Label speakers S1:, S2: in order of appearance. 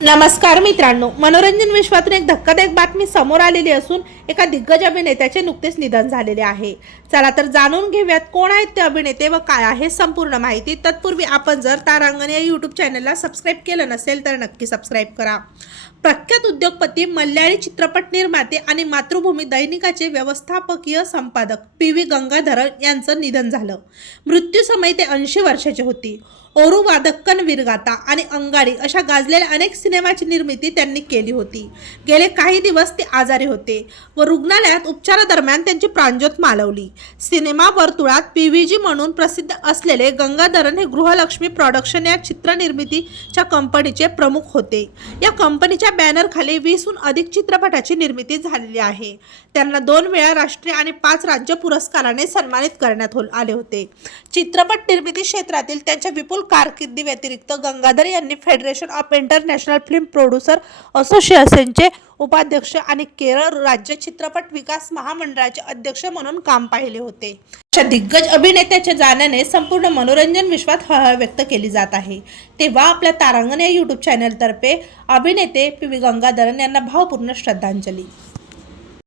S1: नमस्कार मित्रांनो मनोरंजन विश्वातून एक धक्कादायक बातमी समोर आलेली असून एका दिग्गज अभिनेत्याचे नुकतेच निधन झालेले आहे. चला तर जाणून घेऊयात कोण आहेत ते अभिनेते व काय आहे संपूर्ण माहिती. तत्पूर्वी आपण जर तारांगण या यूट्यूब चॅनलला सबस्क्राईब केलं नसेल तर नक्की सबस्क्राईब करा. प्रख्यात उद्योगपती मल्याळी चित्रपट निर्माते आणि मातृभूमी दैनिकाचे व्यवस्थापकीय संपादक पी व्ही गंगाधरन यांचं निधन झालं. मृत्यूसमयी ते ऐंशी वर्षाचे होती. ओरू वादक्कन विरगाता आणि अंगाडी अशा गाजलेल्या अनेक सिनेमाची निर्मिती त्यांनी केली होती. गेले काही दिवस ते आजारी होते व रुग्णालयात उपचारादरम्यान त्यांची प्राणज्योत मालवली. सिनेमा वर्तुळात पी व्ही जी म्हणून प्रसिद्ध असलेले गंगाधरन हे गृहलक्ष्मी प्रॉडक्शन या चित्रनिर्मितीच्या कंपनीचे प्रमुख होते. या कंपनीच्या बॅनरखाली वीसहून अधिक चित्रपटाची निर्मिती झालेली आहे. त्यांना दोन वेळा राष्ट्रीय आणि पाच राज्य पुरस्काराने सन्मानित करण्यात हो- आले होते. चित्रपट निर्मिती क्षेत्रातील त्यांच्या विपुल कारकिर्दी व्यतिरिक्त गंगाधर यांनी federation of international film producer असोसिएशनचे उपाध्यक्ष आणि केरळ राज्य चित्रपट विकास महामंडळाचे अध्यक्ष म्हणून काम पाहिले होते. अशा दिग्गज अभिनेत्याच्या जाण्याने संपूर्ण मनोरंजन विश्वात हळहळ व्यक्त केली जात आहे. तेव्हा आपल्या तारांगण या यूट्यूब चॅनलतर्फे अभिनेते पी व्ही गंगाधरन यांना भावपूर्ण श्रद्धांजली.